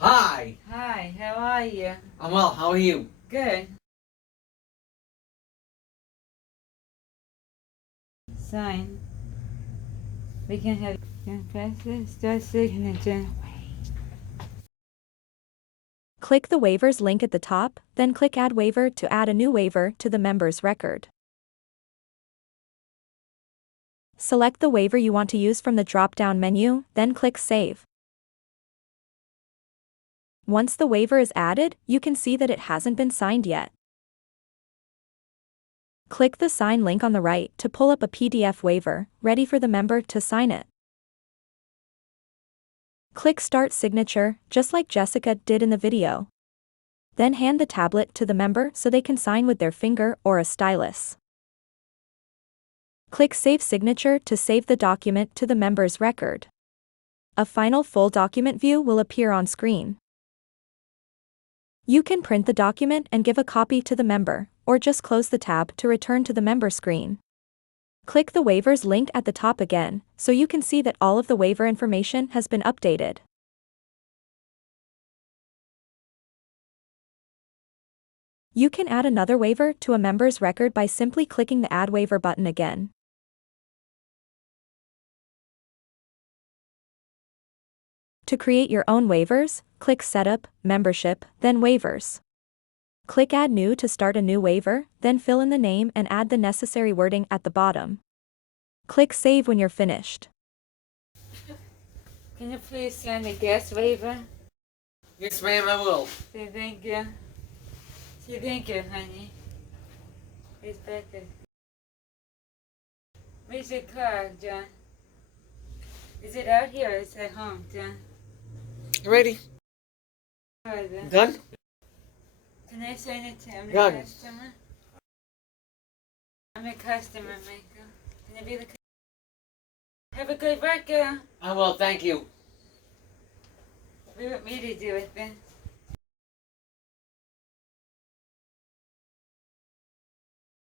Hi. Hi, how are you? I'm well. How are you? Good. Sign. We can have confesses, start signature. Click the Waivers link at the top, then click Add Waiver to add a new waiver to the member's record. Select the waiver you want to use from the drop-down menu, then click Save. Once the waiver is added, you can see that it hasn't been signed yet. Click the Sign link on the right to pull up a PDF waiver, ready for the member to sign it. Click Start Signature, just like Jessica did in the video. Then hand the tablet to the member so they can sign with their finger or a stylus. Click Save Signature to save the document to the member's record. A final full document view will appear on screen. You can print the document and give a copy to the member, or just close the tab to return to the member screen. Click the waivers link at the top again, so you can see that all of the waiver information has been updated. You can add another waiver to a member's record by simply clicking the Add Waiver button again. To create your own waivers, click Setup, Membership, then Waivers. Click Add New to start a new waiver, then fill in the name and add the necessary wording at the bottom. Click Save when you're finished. Can you please sign the guest waiver? Yes, ma'am, I will. Say thank you. Say thank you, honey. It's better. Where's your car, John? Is it out here or is it at home, John? You ready? Alright then. Done? Can I sign it to I'm the Done. customer? I'm a customer, Michael. Can I be the customer? Have a good work, girl. I will, thank you. What do you want me to do with this?